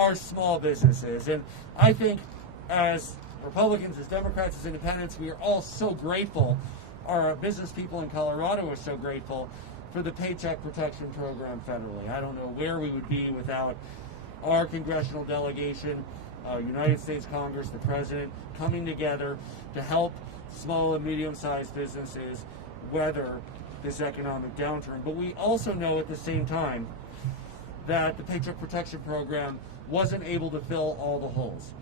our small businesses. And I think as Republicans, as Democrats, as Independents, we are all so grateful. Our business people in Colorado are so grateful for the Paycheck Protection Program federally. I don't know where we would be without our congressional delegation, United States Congress, the President, coming together to help small and medium-sized businesses weather this economic downturn. But we also know at the same time that the Paycheck Protection Program wasn't able to fill all the holes.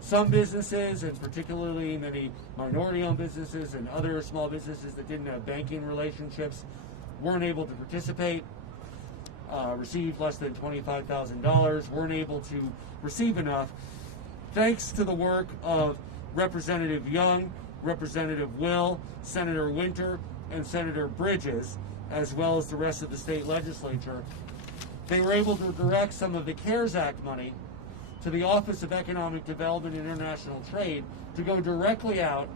Some businesses, and particularly many minority-owned businesses and other small businesses that didn't have banking relationships, weren't able to participate, received less than $25,000, weren't able to receive enough. Thanks to the work of Representative Young, Representative Will, Senator Winter, and Senator Bridges, as well as the rest of the state legislature, they were able to direct some of the CARES Act money to the Office of Economic Development and International Trade to go directly out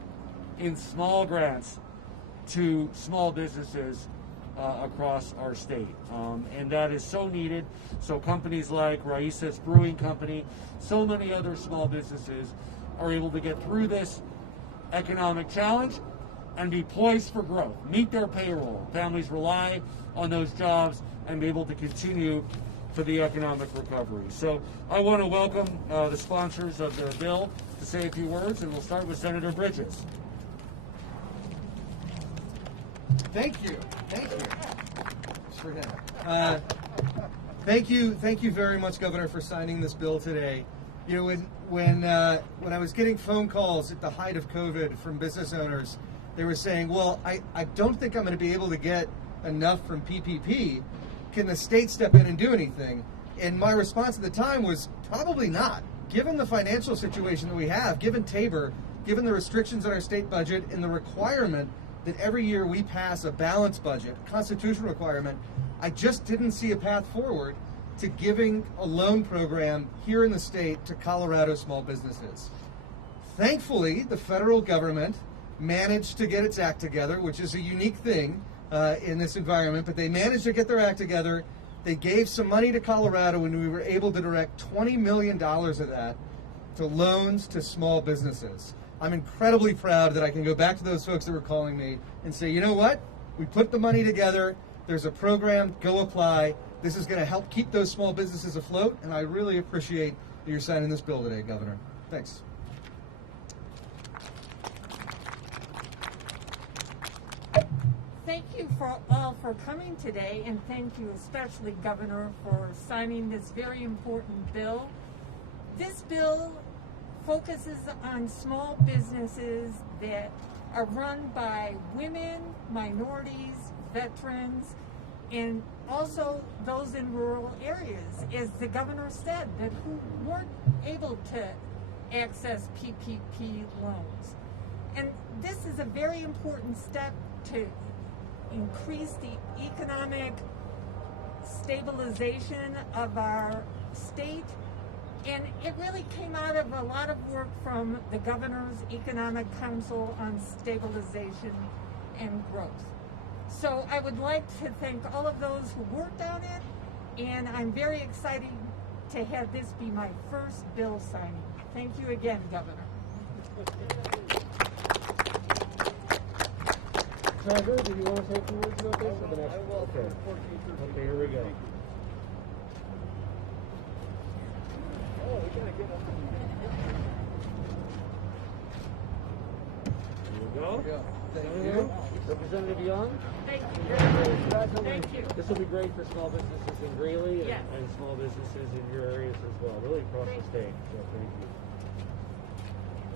in small grants to small businesses across our state. And that is so needed. So companies like Raices Brewing Company, so many other small businesses are able to get through this economic challenge and be poised for growth, meet their payroll. Families rely on those jobs and be able to continue for the economic recovery. So I want to welcome the sponsors of the bill to say a few words, and we'll start with Senator Bridges. Thank you. Thank you very much, Governor, for signing this bill today. You know, when I was getting phone calls at the height of COVID from business owners, they were saying, well, I don't think I'm going to be able to get enough from PPP. Can the state step in and do anything? And my response at the time was probably not. Given the financial situation that we have, given Tabor, given the restrictions on our state budget and the requirement that every year we pass a balanced budget, constitutional requirement, I just didn't see a path forward to giving a loan program here in the state to Colorado small businesses. Thankfully, the federal government managed to get its act together, which is a unique thing in this environment, but they managed to get their act together. They gave some money to Colorado, and we were able to direct $20 million of that to loans to small businesses. I'm incredibly proud that I can go back to those folks that were calling me and say, you know what? We put the money together. There's a program. Go apply. This is going to help keep those small businesses afloat, and I really appreciate that you're signing this bill today, Governor. Thanks. Thank you all for coming today, and thank you especially, Governor, for signing this very important bill. This bill focuses on small businesses that are run by women, minorities, veterans, and also those in rural areas, as the governor said, that who weren't able to access PPP loans. And this is a very important step to increase the economic stabilization of our state. And it really came out of a lot of work from the Governor's Economic Council on Stabilization and Growth. So I would like to thank all of those who worked on it, and I'm very excited to have this be my first bill signing. Thank you again, Governor. Trevor, do you want to say a few words about this? I will. Okay, here we go. Oh, we gotta get up. Here we go. Thank you. Representative Young. Thank you. Thank you. This will be great for small businesses in Greeley and, Yes. and small businesses in your areas as well, really across the state. So thank you.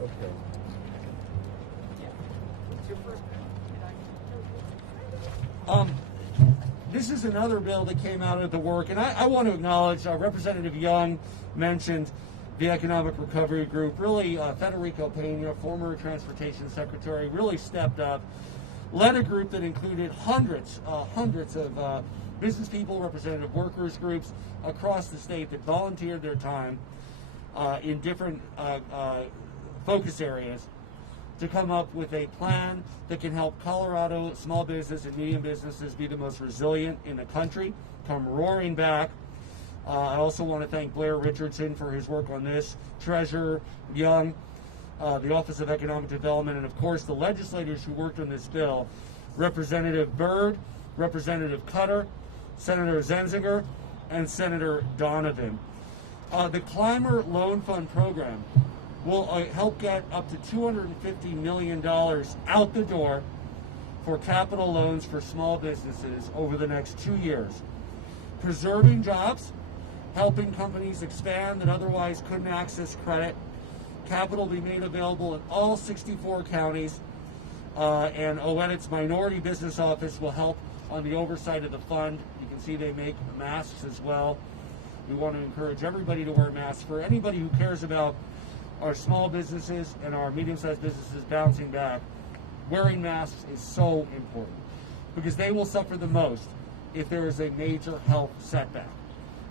Okay. What's your first bill? This is another bill that came out of the work, and I want to acknowledge Representative Young mentioned the Economic Recovery Group. Really, Federico Pena, former Transportation Secretary, really stepped up, led a group that included hundreds of business people, representative workers groups across the state that volunteered their time in different focus areas to come up with a plan that can help Colorado small business and medium businesses be the most resilient in the country, come roaring back I also want to thank Blair Richardson for his work on this, Treasurer Young, the Office of Economic Development, and of course the legislators who worked on this bill, Representative Byrd, Representative Cutter, Senator Zenzinger, and Senator Donovan. The Climber Loan Fund program will help get up to $250 million out the door for capital loans for small businesses over the next 2 years, preserving jobs, helping companies expand that otherwise couldn't access credit. Capital will be made available in all 64 counties, and OEDIT's Minority Business Office will help on the oversight of the fund. You can see they make masks as well. We want to encourage everybody to wear masks. For anybody who cares about our small businesses and our medium-sized businesses bouncing back, wearing masks is so important because they will suffer the most if there is a major health setback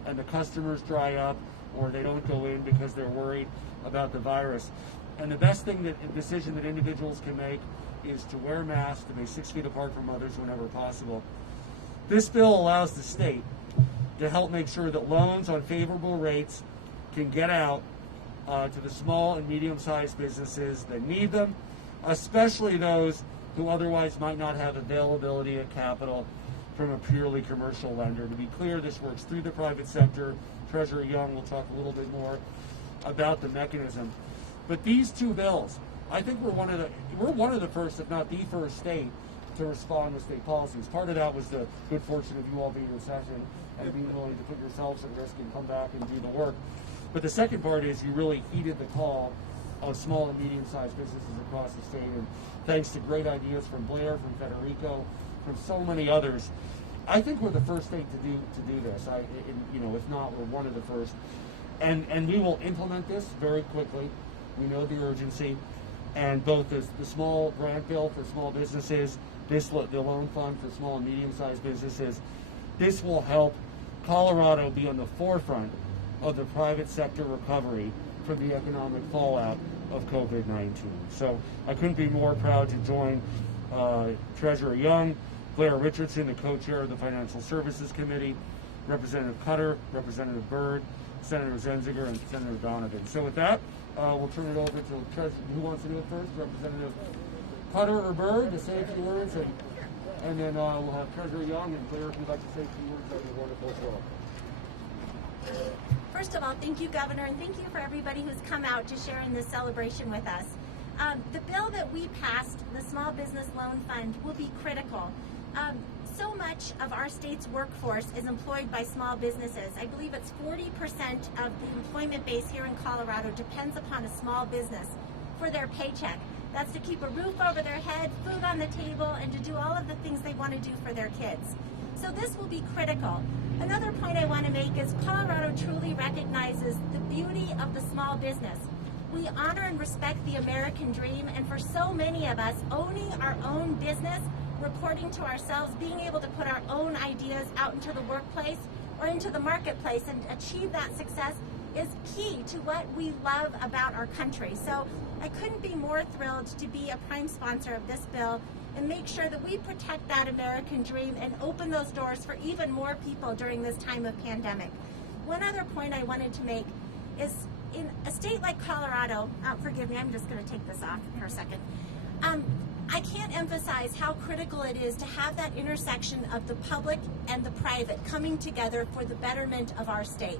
and the customers dry up or they don't go in because they're worried about the virus. And the best decision that individuals can make is to wear masks, to be 6 feet apart from others whenever possible. This bill allows the state to help make sure that loans on favorable rates can get out to the small and medium-sized businesses that need them, especially those who otherwise might not have availability of capital from a purely commercial lender. To be clear, this works through the private sector. Treasurer Young will talk a little bit more about the mechanism. But these two bills, I think we're one of the first, if not the first state to respond with state policies. Part of that was the good fortune of you all being in session and being willing to put yourselves at risk and come back and do the work. But the second part is you really heeded the call of small and medium-sized businesses across the state. And thanks to great ideas from Blair, from Federico, from so many others, I think we're the first state to do this. If not, we're one of the first. And we will implement this very quickly. We know the urgency. And both the small grant bill for small businesses, the loan fund for small and medium-sized businesses, this will help Colorado be on the forefront of the private sector recovery from the economic fallout of COVID-19. So I couldn't be more proud to join Treasurer Young, Blair Richardson, the co-chair of the Financial Services Committee, Representative Cutter, Representative Byrd, Senator Zenzinger, and Senator Donovan. So with that, we'll turn it over to Treasurer. Who wants to do it first? Representative Cutter or Byrd to say a few words, and then we'll have Treasurer Young and Blair if you'd like to say a few words. That'd be wonderful as well. First of all, thank you, Governor, and thank you for everybody who's come out to share in this celebration with us. The bill that we passed, the Small Business Loan Fund, will be critical. So much of our state's workforce is employed by small businesses. I believe it's 40% of the employment base here in Colorado depends upon a small business for their paycheck. That's to keep a roof over their head, food on the table, and to do all of the things they want to do for their kids. So this will be critical. Another point I want to make is Colorado truly recognizes the beauty of the small business. We honor and respect the American dream, and for so many of us, owning our own business, reporting to ourselves, being able to put our own ideas out into the workplace or into the marketplace and achieve that success is key to what we love about our country. So I couldn't be more thrilled to be a prime sponsor of this bill and make sure that we protect that American dream and open those doors for even more people during this time of pandemic. One other point I wanted to make is in a state like Colorado, forgive me, I'm just going to take this off for a second. I can't emphasize how critical it is to have that intersection of the public and the private coming together for the betterment of our state.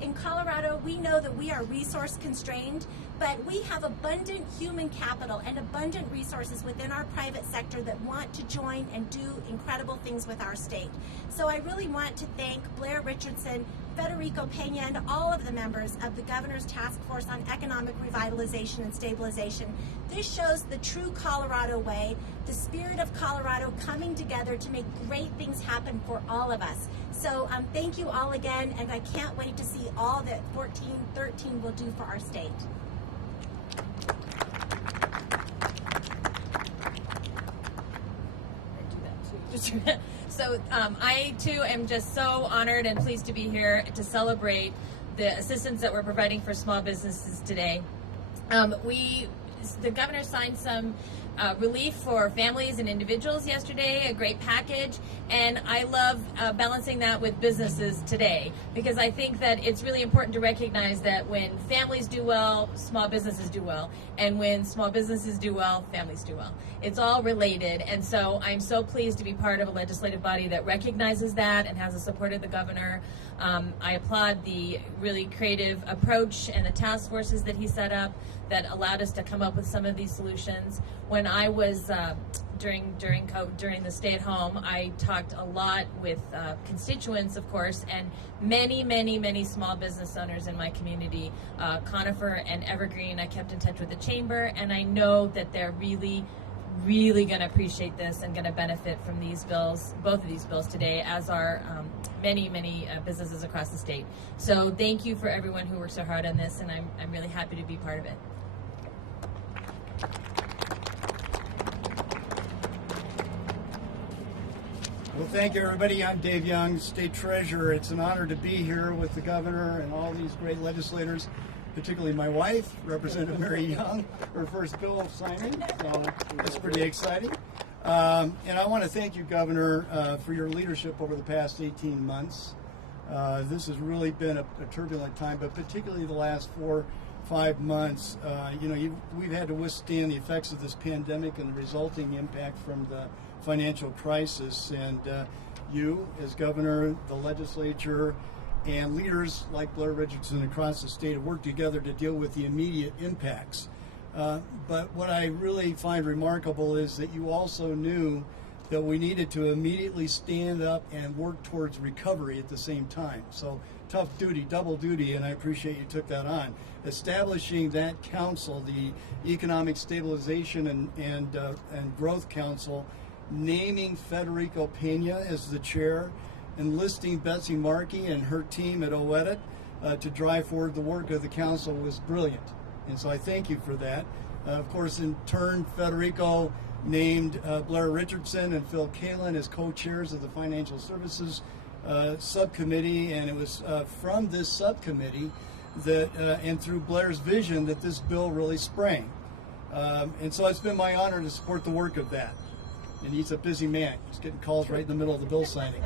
In Colorado, we know that we are resource constrained, but we have abundant human capital and abundant resources within our private sector that want to join and do incredible things with our state. So I really want to thank Blair Richardson, Federico Pena, and all of the members of the Governor's Task Force on Economic Revitalization and Stabilization. This shows the true Colorado way, the spirit of Colorado coming together to make great things happen for all of us. So thank you all again, and I can't wait to see all that 1413 will do for our state. So I too am just so honored and pleased to be here to celebrate the assistance that we're providing for small businesses today. The governor signed some relief for families and individuals yesterday, a great package, and I love balancing that with businesses today, because I think that it's really important to recognize that when families do well, small businesses do well, and when small businesses do well, families do well. It's all related, and so I'm so pleased to be part of a legislative body that recognizes that and has the support of the governor. I applaud the really creative approach and the task forces that he set up that allowed us to come up with some of these solutions. When I was during the stay at home, I talked a lot with constituents, of course, and many small business owners in my community, Conifer and Evergreen. I kept in touch with the chamber, and I know that they're really going to appreciate this and going to benefit from these bills, both of these bills today, as are many businesses across the state. So thank you for everyone who worked so hard on this, and I'm really happy to be part of it. Well, thank you, everybody. I'm Dave Young, State Treasurer. It's an honor to be here with the governor and all these great legislators, particularly my wife, Representative Mary Young, her first bill of signing, so it's pretty exciting. And I want to thank you, Governor, for your leadership over the past 18 months. This has really been a turbulent time, but particularly the last 4-5 months, we've had to withstand the effects of this pandemic and the resulting impact from the financial crisis. And you, as governor, the legislature, and leaders like Blair Richardson across the state have worked together to deal with the immediate impacts. But what I really find remarkable is that you also knew that we needed to immediately stand up and work towards recovery at the same time. So tough duty, double duty, and I appreciate you took that on. Establishing that council, the Economic Stabilization and Growth Council, naming Federico Pena as the chair, enlisting Betsy Markey and her team at OEDIT to drive forward the work of the council was brilliant. And so I thank you for that. Of course, in turn, Federico named Blair Richardson and Phil Kalin as co-chairs of the Financial Services Subcommittee, and it was from this subcommittee that, and through Blair's vision, that this bill really sprang. And so it's been my honor to support the work of that. And he's a busy man. He's getting calls right in the middle of the bill signing.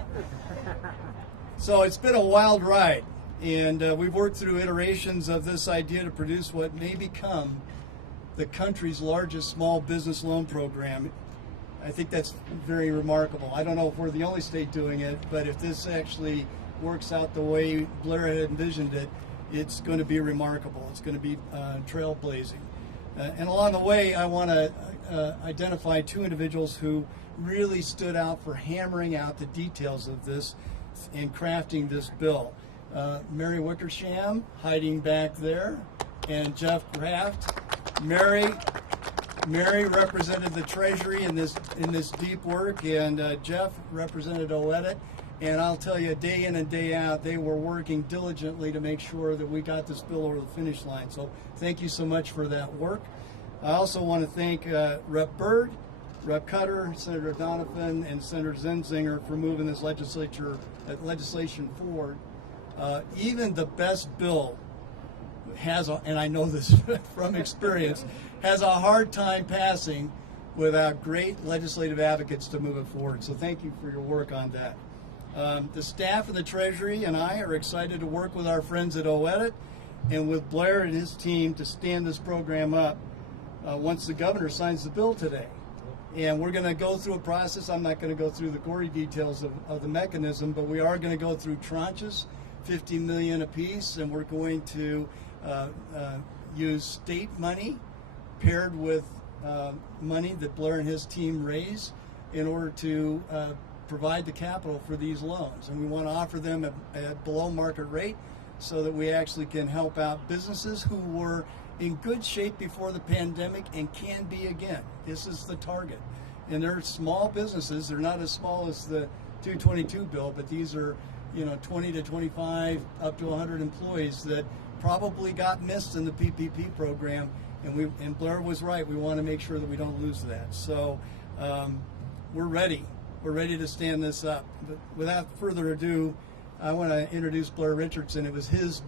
So it's been a wild ride, and we've worked through iterations of this idea to produce what may become the country's largest small business loan program. I think that's very remarkable. I don't know if we're the only state doing it, but if this actually works out the way Blair had envisioned it, it's going to be remarkable. It's going to be trailblazing. And along the way, I want to identify two individuals who really stood out for hammering out the details of this and crafting this bill. Mary Wickersham, hiding back there, and Jeff Kraft. Mary represented the Treasury in this deep work, and Jeff represented OEDIT. And I'll tell you, day in and day out, they were working diligently to make sure that we got this bill over the finish line. So thank you so much for that work. I also want to thank Rep. Byrd, Rep. Cutter, Senator Donovan, and Senator Zenzinger for moving this legislation forward. Even the best bill has, and I know this from experience, has a hard time passing without great legislative advocates to move it forward. So thank you for your work on that. The staff of the Treasury and I are excited to work with our friends at OEDIT and with Blair and his team to stand this program up once the governor signs the bill today. And we're going to go through a process. I'm not going to go through the gory details of the mechanism, but we are going to go through tranches, $50 million apiece, and we're going to use state money paired with money that Blair and his team raise in order to provide the capital for these loans. And we want to offer them at below market rate so that we actually can help out businesses who were in good shape before the pandemic and can be again. This is the target. And they're small businesses. They're not as small as the 222 bill, but these are 20 to 25 up to 100 employees that probably got missed in the PPP program. And Blair was right. We want to make sure that we don't lose that. So we're ready. We're ready to stand this up. But without further ado, I want to introduce Blair Richardson. It was his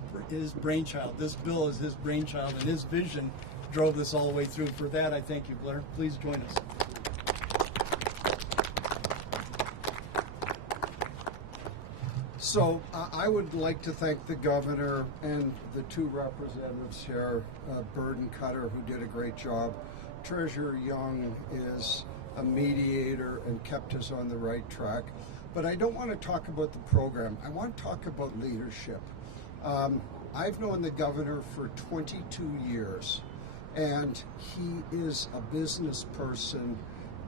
brainchild. This bill is his brainchild, and his vision drove this all the way through. For that, I thank you, Blair. Please join us. So I would like to thank the governor and the two representatives here, Bird and Cutter, who did a great job. Treasurer Young is a mediator and kept us on the right track. But I don't want to talk about the program. I want to talk about leadership. I've known the governor for 22 years, and he is a business person,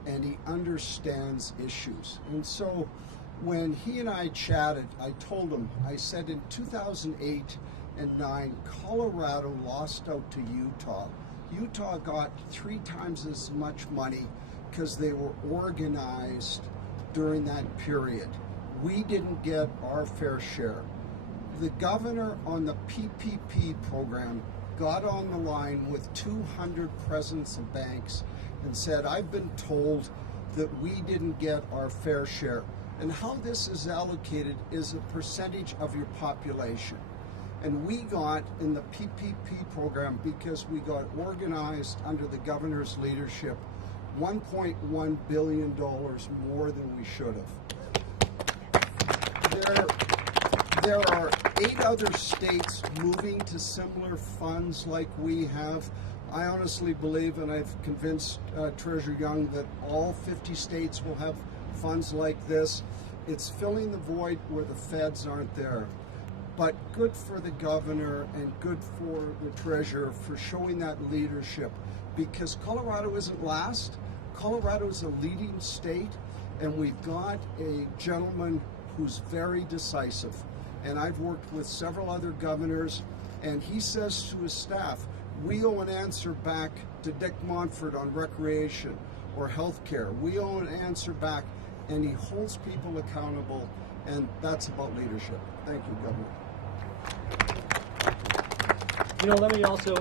and he understands issues. And so when he and I chatted, I told him, I said in 2008 and 9, Colorado lost out to Utah. Utah got 3 times as much money because they were organized during that period. We didn't get our fair share. The governor on the PPP program got on the line with 200 presidents of banks and said, I've been told that we didn't get our fair share. And how this is allocated is a percentage of your population. And we got in the PPP program, because we got organized under the governor's leadership, $1.1 billion more than we should have. There are 8 other states moving to similar funds like we have. I honestly believe, and I've convinced Treasurer Young, that all 50 states will have funds like this. It's filling the void where the feds aren't there. But good for the governor and good for the treasurer for showing that leadership, because Colorado isn't last. Colorado is a leading state, and we've got a gentleman who's very decisive. And I've worked with several other governors, and he says to his staff, we owe an answer back to Dick Montfort on recreation or health care. We owe an answer back, and he holds people accountable, and that's about leadership. Thank you, Governor. You know, let me also,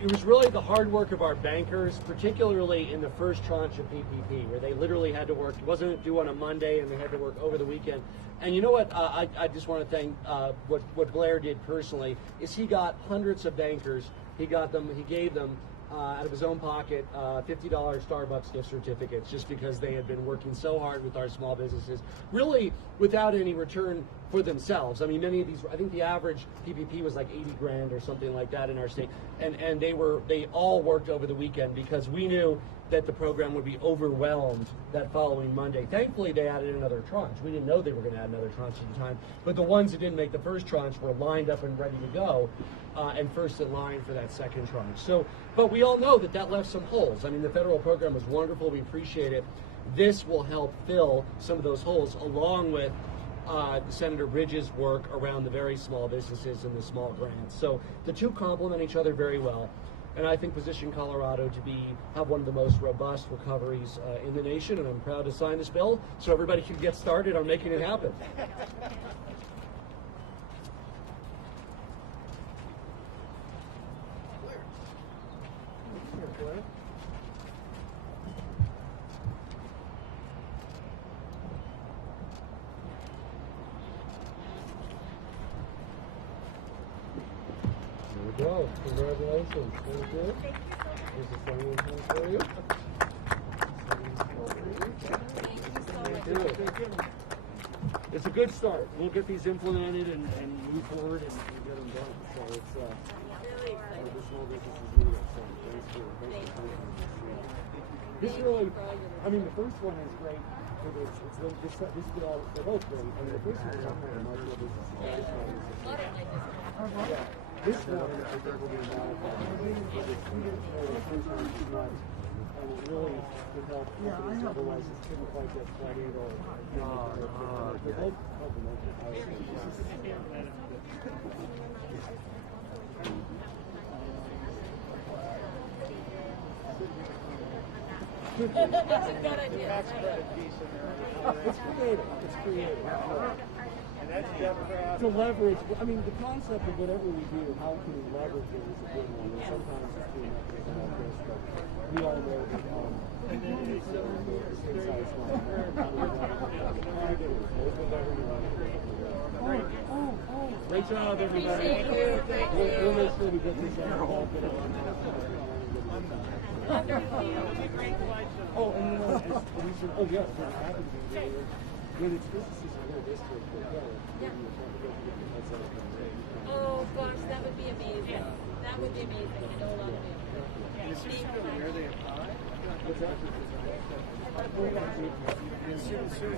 it was really the hard work of our bankers, particularly in the first tranche of PPP, where they literally had to work, it wasn't due on a Monday, and they had to work over the weekend. And you know what, I just want to thank what Blair did personally, is he got hundreds of bankers, he gave them, out of his own pocket, $50 Starbucks gift certificates, just because they had been working so hard with our small businesses, really without any return for themselves. I mean, many of these, I think the average PPP was like 80 grand or something like that in our state, and they all worked over the weekend, because we knew that the program would be overwhelmed that following Monday. Thankfully, they added another tranche. We didn't know they were going to add another tranche at the time, but the ones that didn't make the first tranche were lined up and ready to go, and first in line for that second tranche. So, but we all know that left some holes. I mean, the federal program was wonderful. We appreciate it. This will help fill some of those holes, along with Senator Bridges' work around the very small businesses and the small grants. So the two complement each other very well, and I think position Colorado to have one of the most robust recoveries in the nation, and I'm proud to sign this bill so everybody can get started on making it happen. Go. Congratulations. Thank you. Here's the sign for you. Thank you. It's a good start. We'll get these implemented and move forward and get them done. So it's Really exciting. the small businesses need it. So thanks for this really. I mean, the first one is great. This bill, they're both great. I mean, the first one is on the marginal businesses. Yeah. This one, I think, will be modified. And it really would help companies, otherwise it couldn't quite get flooded or they're both That's a good idea. It's creative. It's creative. To leverage, I mean, the concept of whatever we do, how can we leverage it is a good one. And sometimes it's too much like this, but we all know that great job, everybody. We'll miss hopefully we get this out. Oh, and you know, oh yeah, we're happy to be here. When it's businesses in their district, Yeah. Oh gosh, that would be amazing. That would be amazing. I know a lot of it. Where they apply? What's that?